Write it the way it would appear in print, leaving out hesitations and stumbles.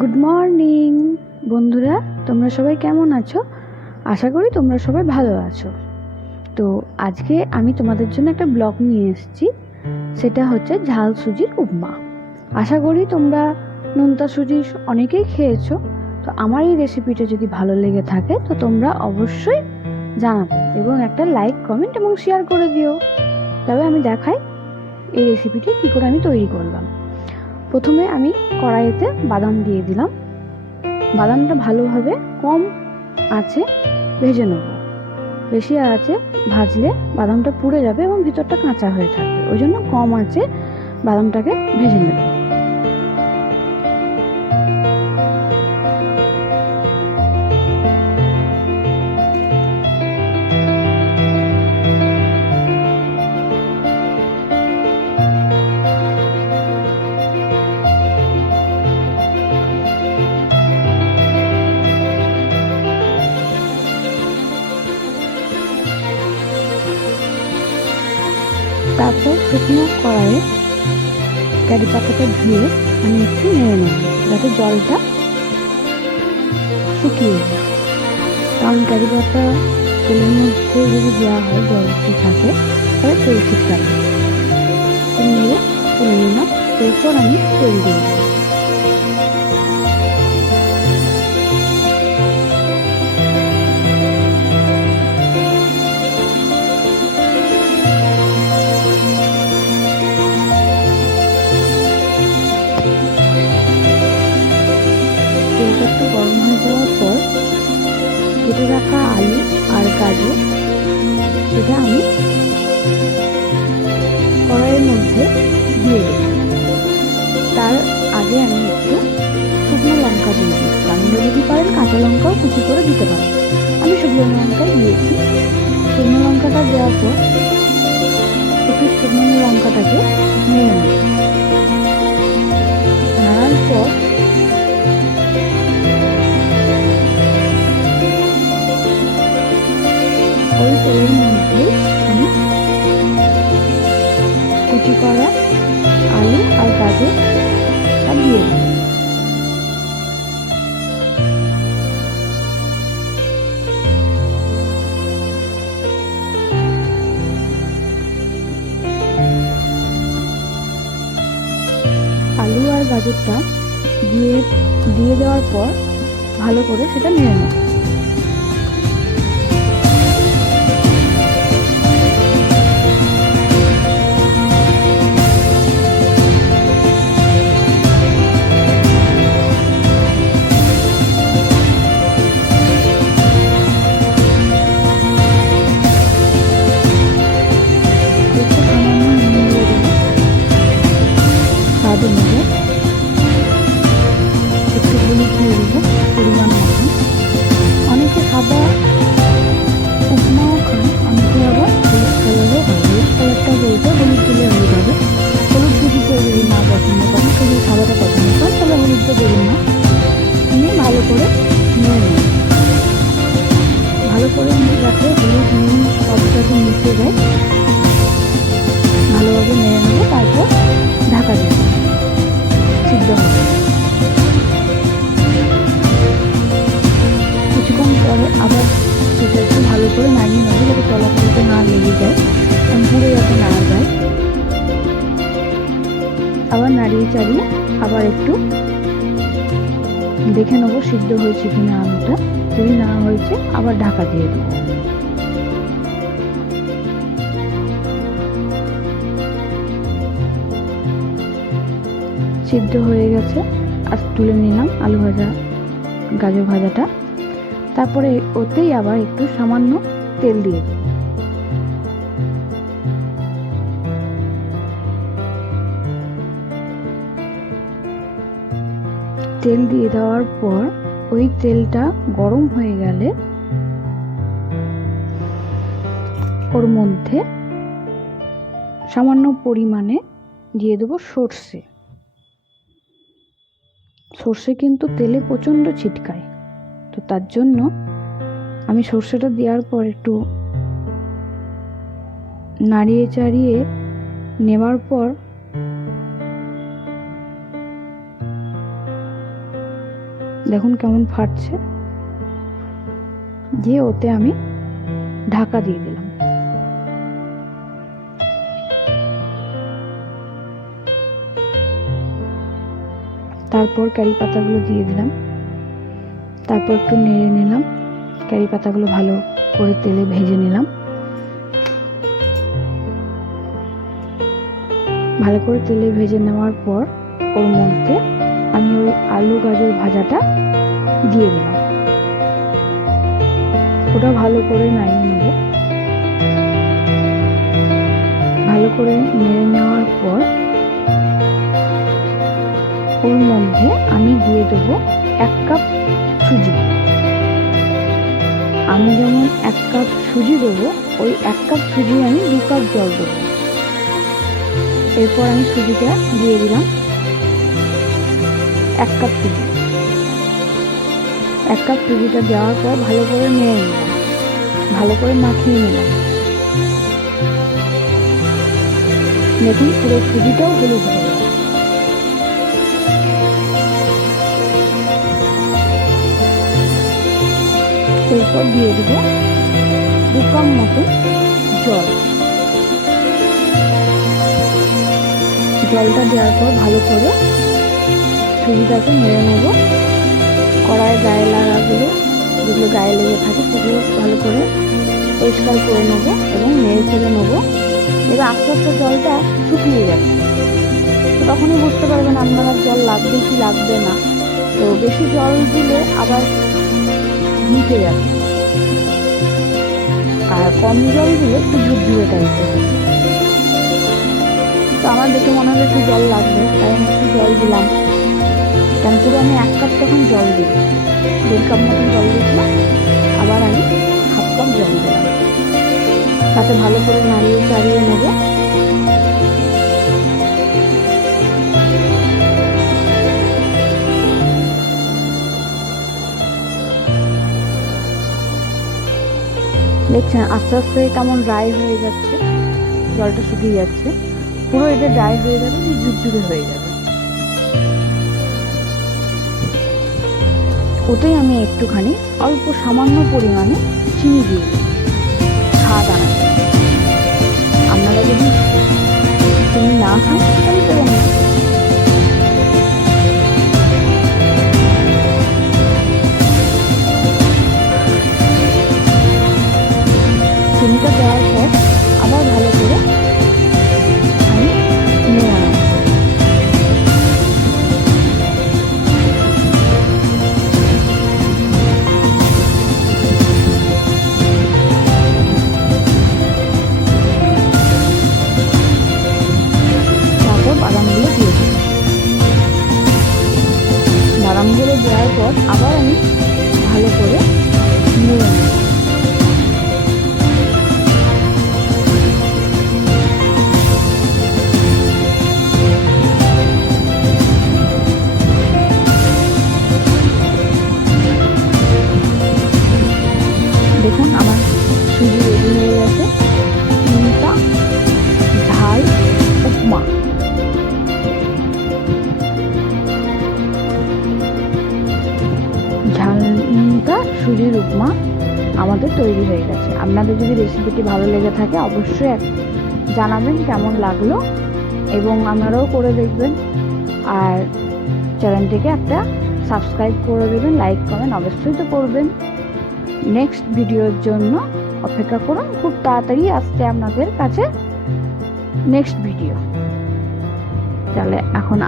Good morning বন্ধুরা, তোমরা সবাই কেমন আছো? আশা করি তোমরা সবাই ভালো আছো। তো আজকে আমি তোমাদের জন্য একটা ব্লগ নিয়ে এসেছি, সেটা হচ্ছে ঝাল সুজির উপমা। আশা করি তোমরা নোনতা সুজি অনেকেই খেয়েছো। তো আমার এই রেসিপিটা যদি ভালো লেগে থাকে তো তোমরা অবশ্যই জানাবে এবং একটা লাইক, কমেন্ট এবং শেয়ার করে দিও। তবে আমি দেখাই এই রেসিপিটি কী করে আমি তৈরি করলাম। প্রথমে আমি কড়াইতে বাদাম দিয়ে দিলাম। বাদামটা ভালোভাবে কম আঁচে ভেজে নেব। বেশি আঁচে ভাজলে বাদামটা পুড়ে যাবে এবং ভিতরটা কাঁচা হয়ে থাকবে, ওই জন্য কম আঁচে বাদামটাকে ভেজে নেব। তারপর শুকনো কড়াইয়ে কারি পাতাটা ধুয়ে আমি একটু নেড়ে নেব, যাতে জলটা শুকিয়ে যায়। কারণ কারি পাতা তেলের মধ্যে যদি দেওয়া হয়, জল যদি থাকে তাহলে তেল ঠিক থাকে। নেড়ে তুলে নিলাম। এরপর আমি তেল দিয়ে দেবো। তেলটা একটু গরম হয়ে যাওয়ার পর কেটে রাখা আলু আর গাজর সেটা আমি কড়াইয়ের মধ্যে দিয়ে দেব। তার আগে আমি একটু শুকনো লঙ্কা দিয়ে দিই। আপনারা যদি পারেন কাঁচা লঙ্কাও কুচি করে দিতে পারেন। আমি শুকনো লঙ্কাই দিয়েছি। শুকনো লঙ্কাটা দেওয়ার পর একটু শুকনো লঙ্কাটাকে নেড়ে নেব। নাড়ার পর ওই তেলের মধ্যে আমি কুচি করা আলু আর গাজরটা দিয়ে দিই। আলু আর গাজরটা দিয়ে দেওয়ার পর ভালো করে সেটা নেড়ে নেব। স্বাদ অনুযায়ী একটু হলুদ দিয়ে দেবো পরিমাণ মতন। অনেকে সাদা উপমাও খায়, অনেকে আবার হলুদ কালারও হয়। হলুদ কালারটা বলতে হলুদ দিলে হলুদ হবে। হলুদ যদি কেউ যদি না পছন্দ করেন, শুধু সাদাটা পছন্দ করেন, তাহলে হলুদটা দেবেন না। নিয়ে ভালো করে নিয়ে নেব। ভালো করে নিয়ে যাতে হলুদ নুন সবটাকে মিশে যায়, ভালোভাবে নেড়ে নেবো। তারপর ঢাকা দিয়ে সিদ্ধ হবে। কিছুক্ষণ পরে আবার সেটা একটু ভালো করে নাড়িয়ে নেবো, যাতে তলাতলাতে না লেগে যায়, পুড়ে যাতে না যায়। আবার নাড়িয়ে চাড়িয়ে আবার একটু দেখে নেবো সিদ্ধ হয়েছে কিনা আলুটা। যদি না হয়েছে আবার ঢাকা দিয়ে দেবো। সিদ্ধ হয়ে গেছে, আর তুলে নিলাম আলু ভাজা গাজর ভাজাটা। তারপরে ওতেই আবার একটু সামান্য তেল দিয়ে দেব। তেল দিয়ে দেওয়ার পর ওই তেলটা গরম হয়ে গেলে ওর মধ্যে সামান্য পরিমাণে দিয়ে দেবো সর্ষে। সর্ষে কিন্তু তেলে প্রচণ্ড ছিটকায়, তো তার জন্য আমি সর্ষেটা দেওয়ার পর একটু নাড়িয়ে চাড়িয়ে নেওয়ার পর দেখুন কেমন ফাটছে। দিয়ে ওতে আমি ঢাকা দিয়ে দিলাম। তারপর কারি পাতাগুলো দিয়ে দিলাম। তারপর একটু নেড়ে নিলাম। কারি পাতাগুলো ভালো করে তেলে ভেজে নিলাম। ভালো করে তেলে ভেজে নেওয়ার পর ওর মধ্যে আমি ওই আলু গাজর ভাজাটা দিয়ে দিলাম। ওটা ভালো করে নাড়িয়ে নেব। ভালো করে নেড়ে নেওয়ার পর ওর মধ্যে আমি দিয়ে দেবো 1 কাপ সুজি। আমি যেমন 1 কাপ সুজি দেবো, ওই 1 কাপ সুজি আমি 2 কাপ জল দেবো। এরপর আমি সুজিটা দিয়ে দিলাম। 1 কাপ সুজি। 1 কাপ সুজিটা দেওয়ার পর ভালো করে নেড়ে নিলাম, ভালো করে মাখিয়ে নিলাম। দেখুন পুরো সুজিটাও হলুদ হয়ে গেল। এরপর দিয়ে দেব 2 কাপ মতো জল। জলটা দেওয়ার পর ভালো করে সুজিটাকে নেড়ে নেব। কড়াইয়ের গায়ে লাগাগুলো, যেগুলো গায়ে লেগে থাকে সেগুলো ভালো করে পরিষ্কার করে নেবো এবং নেড়ে ছেড়ে নেবো। এবার আস্তে আস্তে জলটা শুকিয়ে যাচ্ছে, তো তখনই বুঝতে পারবেন আপনারা জল লাগবে কি লাগবে না। তো বেশি জল দিলে আবার মিটে যাবে, আর কম জল দিলে একটু ঝুরঝুরে টাইপের হবে। তো আমার দেখে মনে হলো একটু জল লাগবে, তাই আমি একটু জল দিলাম। কেন পুরো আমি 1 কাপ তখন জল দিই, 1.5 কাপ মতন জল দিয়েছিলাম। আবার আমি 1/2 কাপ জল দিলাম। তাতে ভালো করে নাড়িয়ে চাড়িয়ে নেব। দেখছেন আস্তে আস্তে কেমন ড্রাই হয়ে যাচ্ছে, জলটা শুকিয়ে যাচ্ছে। পুরো এটা ড্রাই হয়ে যাবে, ঝুরঝুরে হয়ে যাবে। ওতেই আমি একটুখানি অল্প সামান্য পরিমাণে চিনি দিয়ে দিই, স্বাদ আনার। আপনারা যদি চিনি না খান তাহলে দেবেন না। চিনিটা দেওয়ার পর আবার ভালো করে আমি নেড়ে নেব। তারপর বাদামগুলো দিয়ে দিই। বাদামগুলো দেওয়ার পর আবার আমি ভালো করে নেড়ে নেব। দেখুন আমার সুজি রেডি হয়ে গেছে। চিনিটা ঝাল উপমা। ঝালটা সুজির উপমা আমাদের তৈরি হয়ে গেছে। আপনাদের যদি রেসিপিটি ভালো লেগে থাকে অবশ্যই জানাবেন কেমন লাগলো, এবং আপনারাও করে দেখবেন। আর চ্যানেলটিকে একটা সাবস্ক্রাইব করে দেবেন, লাইক কমেন্ট অবশ্যই তো করবেন। নেক্সট ভিডিওর জন্য অপেক্ষা করুন, খুব তাড়াতাড়ি আসছে আপনাদের কাছে নেক্সট ভিডিও। তাহলে এখন